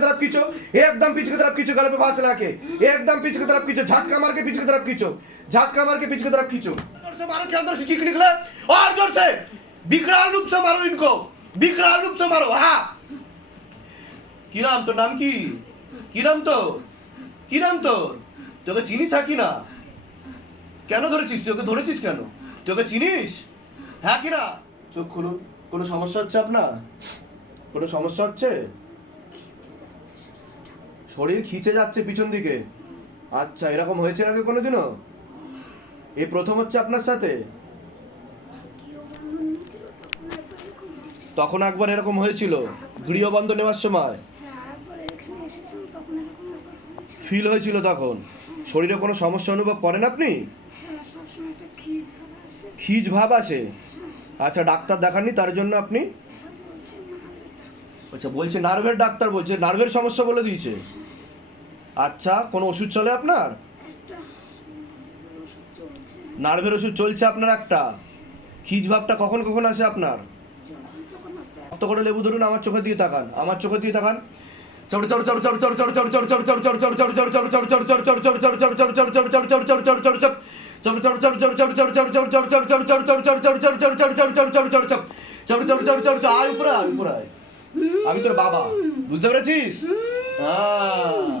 तरफ खींचो एकदम पीछे की तरफ खींचो गले पे फांस लाके एकदम पीछे की तरफ खींचो झटका मार के पीछे की तरफ खींचो झटका मार के पीछे की तरफ खींचो जोर से मारो के अंदर से किक निकले और जोर से विकराल रूप से मारो इनको विकराल रूप से मारो हाँ কি নাম তোর নাম কি কি নাম তোর কি নাম তোর তোকে চিনিস কি না কেন ধরেছিস তুই ওকে ধরেছিস কেন তুই ওকে চিনিস হ্যাঁ কি না চোখ খুলুন কোনো সমস্যা হচ্ছে আপনার কোনো সমস্যা হচ্ছে শরীর খিচে যাচ্ছে পিছন দিকে। আচ্ছা এরকম হয়েছে আগে কোনোদিনও? এই প্রথম হচ্ছে আপনার সাথে? তখন একবার এরকম হয়েছিল? গৃহবন্ধ নেওয়ার সময়? ফিল হয়েছিল তখন? শরীরে কোনো সমস্যা অনুভব করেন আপনি? খিজ ভাব আসে। আচ্ছা ডাক্তার দেখাননি তার জন্য আপনি? আচ্ছা বলছে, নার্ভের ডাক্তার বলছে, নার্ভের সমস্যা বলে দিয়েছে। আচ্ছা কোনো ওষুধ চলে আপনার নার্ভের ওষুধ চলছে আপনার একটা খিজ ভাবটা কখন কখন আসে আপনার রক্ত করে লেবু ধরুন আমার চোখে দিয়ে তাকান আমার চোখে দিয়ে তাকান আয় উপরে আয় উপরে আয় আমি তোর বাবা বুঝতে পেরেছিস হ্যাঁ।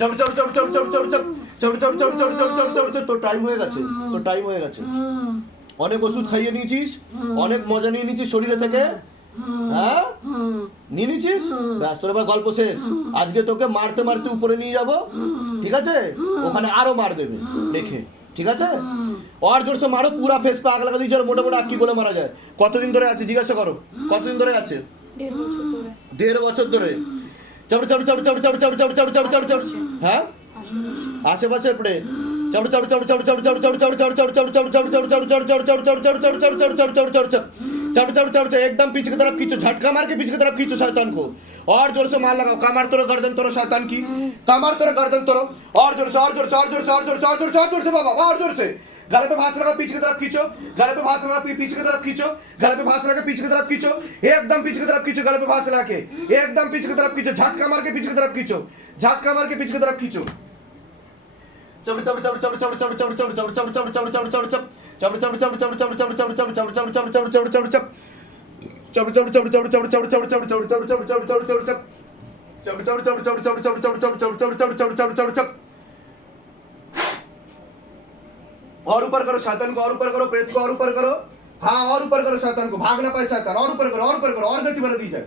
চপ চপ চপ চপ চপ চপ চপ চপ চপ চপ চপ চপ চপ চপ চাপ তোর টাইম হয়ে গেছে তোর টাইম হয়ে গেছে অনেক ওষুধ খাইয়ে নিয়েছিস অনেক মজা নিয়ে নিয়েছিস শরীরে থেকে হ্যাঁ নিয়ে নিয়েছিস ব্যাস তোর এবার গল্প শেষ আজকে তোকে মারতে মারতে উপরে নিয়ে যাব ঠিক আছে ওখানে আরও মার দেবে দেখে ঠিক আছে আর জোরসে মারো পুরা ফেস পা আগ লাগা দিয়েছে আর মোটা আকি করে মারা যায় কতদিন ধরে আছে জিজ্ঞাসা করো কতদিন ধরে আছে দেড় বছর ধরে চাপড়ে চাপড়ে চাপড়ে চাপড়ে চাপড়ে চাপড়ে চাপড়ে চাপড়ে চাপড়ে চাপড়ে হ্যাঁ আশেপাশে পড়ে চড় চড় চড় চড় চড় চড় চড় চড় চড় চড় চড় চড় চড় চড় চড় চড় চড় চড় চড় চড় চড় चढ़ चढ़ चढ़ चढ़ चढ़ चढ़ चढ़ चढ़ चढ़ एकदम पीछे की तरफ खींचो झटका मार के पीछे की तरफ खींचो शैतान को और जोर से मार लगाओ कमर तोड़ो गर्दन तोड़ो शैतान की कमर तोड़ो गर्दन तोड़ो और जोर से और जोर से और जोर से और जोर से और जोर से और जोर से बाबा और जोर से गले पे फांस लगा पीछे की तरफ खींचो गले पे फांस लगा पीछे की तरफ खींचो गले पे फांस लगा पीछे की तरफ खींचो एकदम पीछे की तरफ खींचो गले पे फांस लगा के एकदम पीछे की तरफ खींचो झटका मार के पीछे की तरफ खींचो झटका मार के पीछे की तरफ़ खींचो चबड़ चबड़ चबड़ चबड़ चबड़ चबड़ चबड़ चबड़ चबड़ चबड़ चबड़ चबड़ चबड़ चब चबड़ चबड़ चबड़ चबड़ चबड़ चबड़ चबड़ चबड़ चबड़ चबड़ चबड़ चबड़ चबड़ चब चबड़ चबड़ चबड़ चबड़ चबड़ चबड़ चबड़ चबड़ चबड़ चबड़ चबड़ चबड़ चबड़ चब चबड़ चबड़ चबड़ चबड़ चबड़ चबड़ चबड़ चबड़ चबड़ चबड़ चबड़ चबड़ चबड़ चब और ऊपर करो शैतान को और ऊपर करो प्रेत को और ऊपर करो हाँ और ऊपर करो शैतान को भागना पाए शैतान और ऊपर करो और ऊपर करो और गति बना दी जाए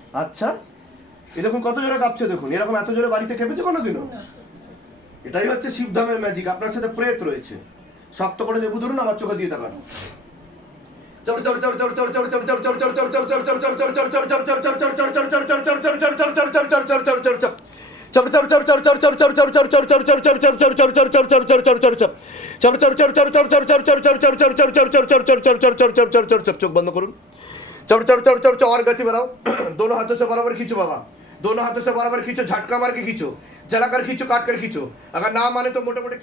আচ্ছা এরকম কত জোরে কাঁপছে দেখুন এরকম এত জোরে বাড়িতে কেঁপেছে কোনোদিনও এটাই হচ্ছে শিবধামের ম্যাজিক আপনার সাথে প্রেত রয়েছে শক্ত করে লেবু ধরুন আমার চোখে দিয়ে তাকানো চোখ বন্ধ করুন चौड़ चौड़ चौड़ चौड़ और गति बढ़ाओ दोनों हाथों से बराबर खींचो बाबा दोनों हाथों से बराबर खींचो झटका मार के खींचो जला कर खींचो काट कर खींचो अगर ना माने तो मोटे मोटे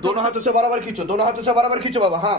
दोनों हाथों से बराबर खींचो दोनों हाथों से बराबर खींचो बाबा हाँ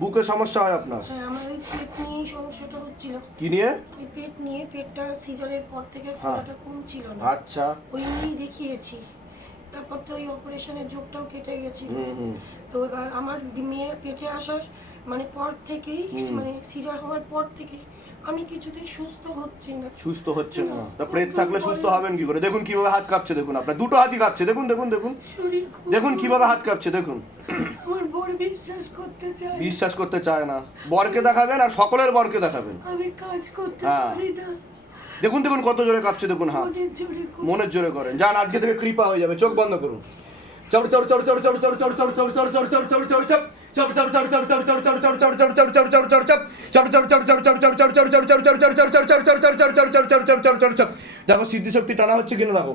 বুকে সমস্যা হয় আপনার? হ্যাঁ আমার ওই পেট নিয়েই সমস্যাটা হচ্ছিল। কি নিয়ে? ওই পেট নিয়ে পেটটা সিজারের পর থেকে হ্যাঁ। ফোলাটা কম ছিল না। আচ্ছা। ওই নিয়েই দেখিয়েছি। তারপর তো ওই অপারেশনের যোগটাও কেটে গেছিল। হুম তো এবার আমার মেয়ে পেটে আসার মানে পর থেকেই মানে সিজার হওয়ার পর থেকেই আমি কিছুতেই সুস্থ হচ্ছি না। সুস্থ হচ্ছে না। তা প্রেত থাকলে সুস্থ হবেন কি করে? দেখুন কীভাবে হাত কাঁপছে দেখুন আপনার। দুটো হাতই কাঁপছে। দেখুন দেখুন দেখুন। দেখুন কীভাবে হাত কাঁপছে দেখুন। বিশ্বাস করতে চাই বিশ্বাস করতে চায় না বরকে দেখাবেন আর সকলের বরকে দেখাবেন আমি কাজ করতে হ্যাঁ। পারি না দেখুন দেখুন কত জোরে কাঁপছে দেখুন হ্যাঁ মনের জোরে করেন যান আজকে থেকে কৃপা হয়ে যাবে চোখ বন্ধ করুন চড় চড় চড় চড় চড় চড় চড় চড় চড় চড় চড় চড় চড় চড় চড় দেখো সিদ্ধি শক্তি টানা হচ্ছে কিনা দেখো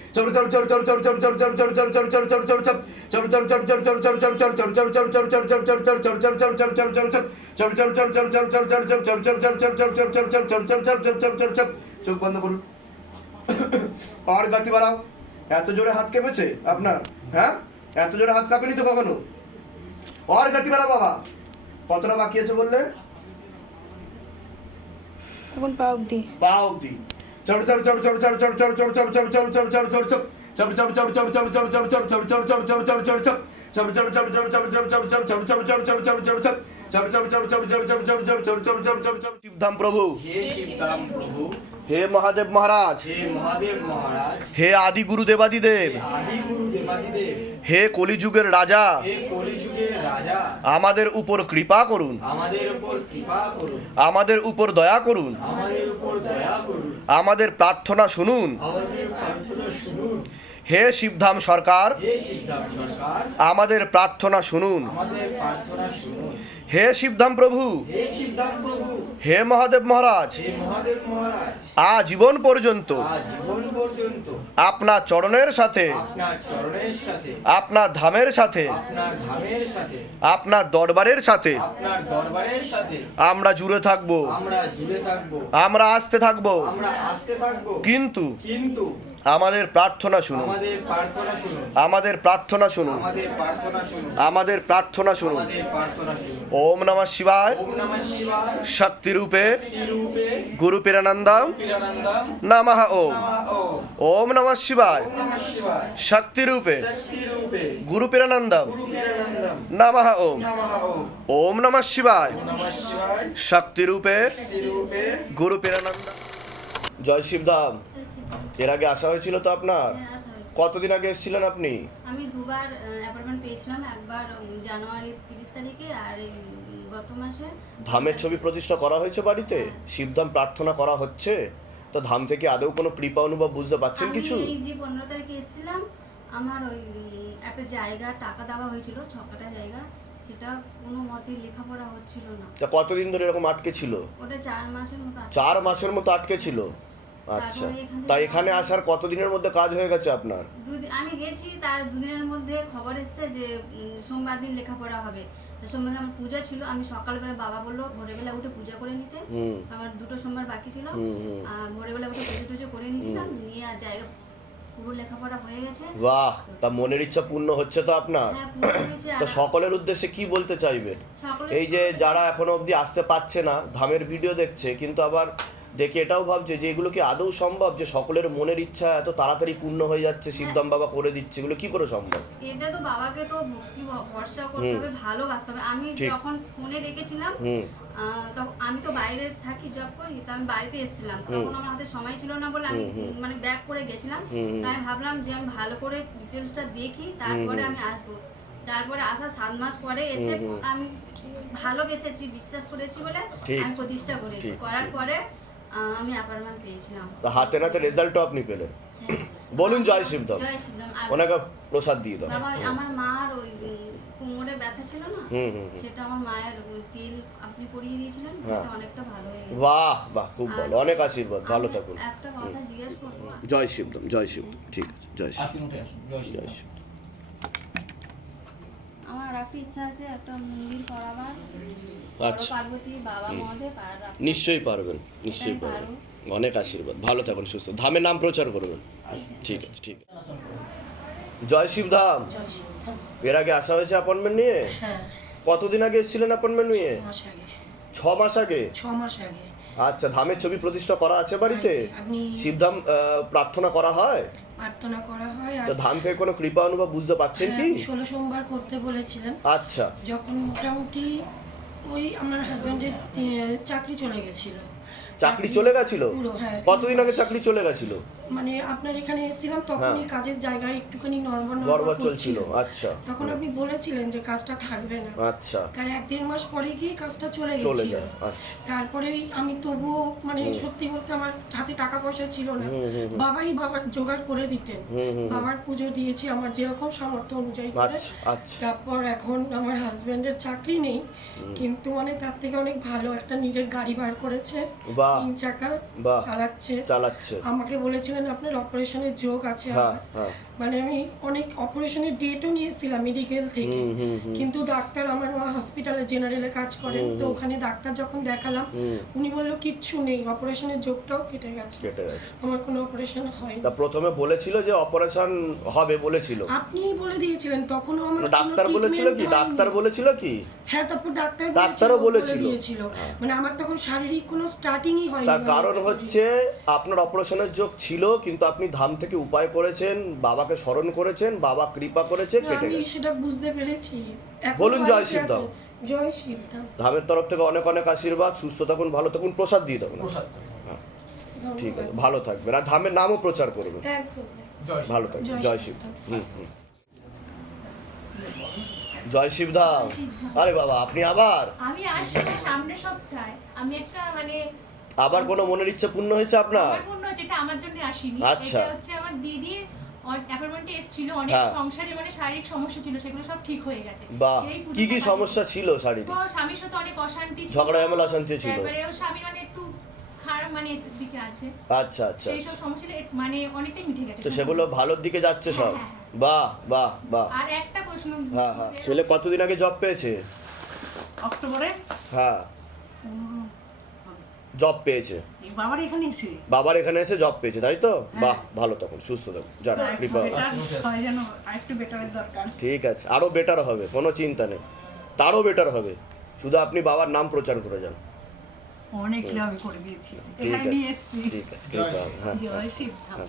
চোখ বন্ধ করুন। আর গতি বাড়াও। এত জোরে হাত কেঁপেছে আপনার হ্যাঁ? এত জোরে হাত কাঁপেনি তো কখনো? আর গতি বাড়াও বাবা। কতটা বাকি আছে বললে? এখন পা অব্দি পা অবধি। চড় চড় চড় চড় চড় চড় চড় চড় চড় চড় চড় চড় চড় চড় চড় শিবধাম প্রভু হে শিবরাম প্রভু হে মহাদেব মহারাজ হে মহাদেব মহারাজ হে আদি গুরু দেবাদিদেব হে কলিযুগের রাজা হে কলিযুগের রাজা আমাদের উপর কৃপা করুন আমাদের উপর কৃপা করুন আমাদের উপর দয়া করুন আমাদের প্রার্থনা শুনুন। হে শিবধাম সরকার আমাদের প্রার্থনা শুনুন। হে শিবধাম প্রভু। হে মহাদেব মহারাজ। আজীবন পর্যন্ত। আপনার চরণের সাথে। আপনার ধামের সাথে। আপনার দরবারের সাথে। আমরা জুড়ে থাকব। আমরা আসতে থাকব। কিন্তু আমাদের প্রার্থনা শুনুন। আমাদের প্রার্থনা শুনুন। আমাদের প্রার্থনা শুনুন। ওম নমঃ শিবায়। শক্তিরূপে। গুরু পিরানন্দম নমঃ ওম ওম নমঃ শিবায়। শক্তিরূপে। গুরু পিরানন্দম নমঃ ওম ওম নমঃ শিবায়। শক্তিরূপে। গুরু পিরানন্দম জয় শিবধাম এর আগে আসা হয়েছিল তো আপনার? হ্যাঁ। কতদিন আগে এসেছিলেন আপনি? আমি দুবার অ্যাপয়েন্টমেন্ট পেয়েছিলাম একবার জানুয়ারি তিরিশ তারিখে আর গত মাসে। ধামের ছবি প্রতিষ্ঠা করা হয়েছে বাড়িতে? শিবধাম প্রার্থনা করা হচ্ছে? তো ধাম থেকে আদৌ কোনো কৃপা অনুভব বুঝতে পারছেন কিছু? এই যে পনেরো তারিখে এসেছিলাম আমার ওই একটা জায়গা টাকা দেওয়া হয়েছিল ছকাটা জায়গা সেটা কোনো মতে লেখাপড়া হচ্ছিল না। তা কতদিন ধরে এরকম আটকে ছিল? ওটা চার মাসের মতো চার মাসের মতো আটকে ছিল? আচ্ছা। তা এখানে আসার কতদিনের মধ্যে কাজ হয়ে গেছে আপনার? আমি গেছি তার দুদিনের মধ্যে খবর এসেছে যে সোমবার দিন লেখাপড়া হবে। সোমবার আমার পূজা ছিল আমি সকালবেলা বাবা বলল ভোরবেলা উঠে পূজা করে নিতে। আমার দুটো সোমবার বাকি ছিল। ভোরবেলা উঠে পুজো টুজো করে নিয়েছিলাম নিয়ে আর জায়গা পুরো লেখাপড়া হয়ে গেছে। বাহ! তা মনের ইচ্ছা পূর্ণ হচ্ছে তো আপনার? হ্যাঁ তো সকলের উদ্দেশ্যে কি বলতে চাইবেন? এই যে যারা এখনও অবধি আসতে পারছে না ধামের ভিডিও দেখছে কিন্তু আবার দেখে এটাও ভাবছে যে এগুলো কি আদৌ সম্ভব? যে সকলের মনের ইচ্ছা এত তাড়াতাড়ি পূর্ণ হয়ে যাচ্ছে শিবদাম বাবা করে দিচ্ছে এগুলো কি করে সম্ভব? এটা তো বাবাকে তো ভক্তি ভরসা করতে হবে ভালোবাসতে হবে। আমি যখন ফোনে দেখেছিলাম হুম। তখন আমি তো বাইরে থাকি জব করি তো আমি বাড়িতে এসেছিলাম। তখন আমার হাতে সময় ছিল না বলে আমি মানে ব্যাক করে গেছিলাম। তাই ভাবলাম যে আমি ভালো করে ডিটেলসটা দেখি তারপরে আমি আসব। তারপরে আসা সাত মাস পরে এসে আমি ভালোবেসেছি বিশ্বাস করেছি বলে আমি প্রতিষ্ঠা করেছি। করার পরে আমি অ্যাপার্টমেন্ট পেয়েছিলাম। তা হাতে নাতে রেজাল্টও আপনি পেলেন। বলুন জয় শিবদাম জয় আর ওনাকে প্রসাদ দিয়ে দাও। বাবা আমার মার ওই কোমরে ব্যথা ছিল না? হুম হুম হুম। সেটা আমার মায়ের ওই তেল আপনি পরিয়ে দিয়েছিলেন হ্যাঁ। সেটা অনেকটা ভালো হয়ে গেছে। বাহ বাহ খুব ভালো। অনেক আশীর্বাদ। ভালো থাকুন। একটা কথা জিজ্ঞেস করব জয় শিবদাম জয় শিবদাম ঠিক আছে জয় শিব জয়। শিব আমার ইচ্ছা আছে একটা মন্দির করাবার। আচ্ছা। পার্বতী বাবা মহাদেব আর নিশ্চয়ই পারবেন নিশ্চয়ই পারবেন। অনেক আশীর্বাদ। ভালো থাকুন সুস্থ। ধামের নাম প্রচার করবেন। ঠিক আছে ঠিক জয় শিবধাম ধাম। এর আগে আসা হয়েছে অ্যাপয়েন্টমেন্ট নিয়ে? হ্যাঁ। কতদিন আগে এসেছিলেন অ্যাপয়েন্টমেন্ট নিয়ে? ছ মাস আগে। ছ মাস আগে? আচ্ছা ধামের ছবি প্রতিষ্ঠা করা আছে বাড়িতে? আপনি শিবধাম প্রার্থনা করা হয়? প্রার্থনা করা হয় আর তো ধাম থেকে কোনো কৃপা অনুভব বুঝতে পারছেন কি? হ্যাঁ, ষোলো সোমবার করতে বলেছিলেন আচ্ছা। যখন মোটামুটি ওই আমার হাজবেন্ডের চাকরি চলে গেছিল। চাকরি চলে গেছিল? হ্যাঁ। কতদিন আগে চাকরি চলে গেছিল? মানে আপনার এখানে এসেছিলাম তখনই হ্যাঁ। কাজের জায়গায় একটুখানি নর্মাল গড়বড় চলছিল আচ্ছা। তখন আপনি বলেছিলেন যে কাজটা থাকবে না। আচ্ছা। তার এক দেড় মাস পরে গিয়ে কাজটা চলে গেছিল। আচ্ছা। তারপরে আমি তবুও মানে সত্যি বলতে আমার হাতে টাকা পয়সা ছিল না। বাবাই বাবার জোগাড় করে দিতেন। বাবার পুজো দিয়েছি আমার যেরকম সামর্থ্য অনুযায়ী করে। আচ্ছা আচ্ছা। তারপর এখন আমার হাজবেন্ডের চাকরি নেই। কিন্তু মানে তার থেকে অনেক ভালো একটা নিজের গাড়ি বার করেছে। তিন চাকা চালাচ্ছে। চালাচ্ছে। আমাকে বলেছিলেন আপনার অপারেশনের যোগ আছে। হ্যাঁ মানে আমি অনেক অপারেশনের ডেটও নিয়েছিলাম মেডিকেল থেকে। কিন্তু ডাক্তার আমার মা হসপিটালে জেনারেলে কাজ করেন। তো ওখানে ডাক্তার যখন দেখালাম উনি বলল কিচ্ছু নেই অপারেশনের যোগটাও কেটে গেছে। আমার কোনো অপারেশন হয়নি। তা প্রথমে বলেছিল যে অপারেশন হবে বলেছিল। আপনিই বলে দিয়েছিলেন তখনও আমার ডাক্তার বলেছিল কি? ডাক্তার বলেছিল কি? হ্যাঁ তারপর ডাক্তার ডাক্তারও বলেছিল, দিয়েছিল। মানে আমার তখন শারীরিক কোনো স্টার্টিংই হয়নি তার কারণ হচ্ছে আপনার অপারেশনের যোগ ছিল কিন্তু আপনি ধাম থেকে উপায় করেছেন বাবাকে স্মরণ করেছেন বাবা কৃপা করেছে কেটে আমি গেছে। সেটা বুঝতে পেরেছি। এখন বলুন জয় বাড়িতে। আছে। জয় শিবধাম ধামের তরফ থেকে অনেক অনেক আশীর্বাদ। সুস্থ থাকুন ভালো থাকুন প্রসাদ দিয়ে দেবেন। প্রসাদ। ঠিক আছে ভালো থাকবেন। আর ধামের নামও প্রচার করবেন একদম। জয় শ্রী ভালো থাকবেন। জয় জয় শিব শিবধাম। হুম হুম। জয় শিবধাম আরে বাবা আপনি আবার? আমি আসছি সামনের সপ্তাহে। আমি একটা মানে আবার কোনো মনের ইচ্ছা পূর্ণ হয়েছে আপনার? আমার মনে হচ্ছে এটা আমার জন্য আসিনি। আচ্ছা। এটা হচ্ছে আমার দিদির অ্যাপার্টমেন্টে এসেছিল অনেক হ্যাঁ। সংসারে মানে শারীরিক সমস্যা ছিল সেগুলো সব ঠিক হয়ে গেছে। বাহ কি কি সমস্যা ছিল শারীরিক স্বামীর সাথে অনেক অশান্তি ছিল। ঝগড়া ঝামেলা অশান্তি ছিল। তারপরে স্বামী মানে একটু খারাপ মানে দিকে আছে। আচ্ছা আচ্ছা সেই সব সমস্যা মানে অনেকটাই মিটে গেছে। তো সেগুলো ভালোর দিকে যাচ্ছে সব? হ্যাঁ, হ্যাঁ, বাহ বাহ বাহ। আর একটা প্রশ্ন হ্যাঁ হ্যাঁ। ছেলে কতদিন আগে জব পেয়েছে? অক্টোবরে। হ্যাঁ। জব পেয়েছে। বাবার এখানে এসে? বাবার এখানে এসে জব পেয়েছে তাই তো? বাহ ভালো তখন সুস্থ থাকুন যান কৃপা হয় ঠিক আছে আরও বেটার হবে কোনো চিন্তা নেই। তারও বেটার হবে। শুধু আপনি বাবার নাম প্রচার করে যান। অনেক লাভ করে দিয়েছি। ঠিক এখানে আছে ঠিক আছে হ্যাঁ হ্যাঁ।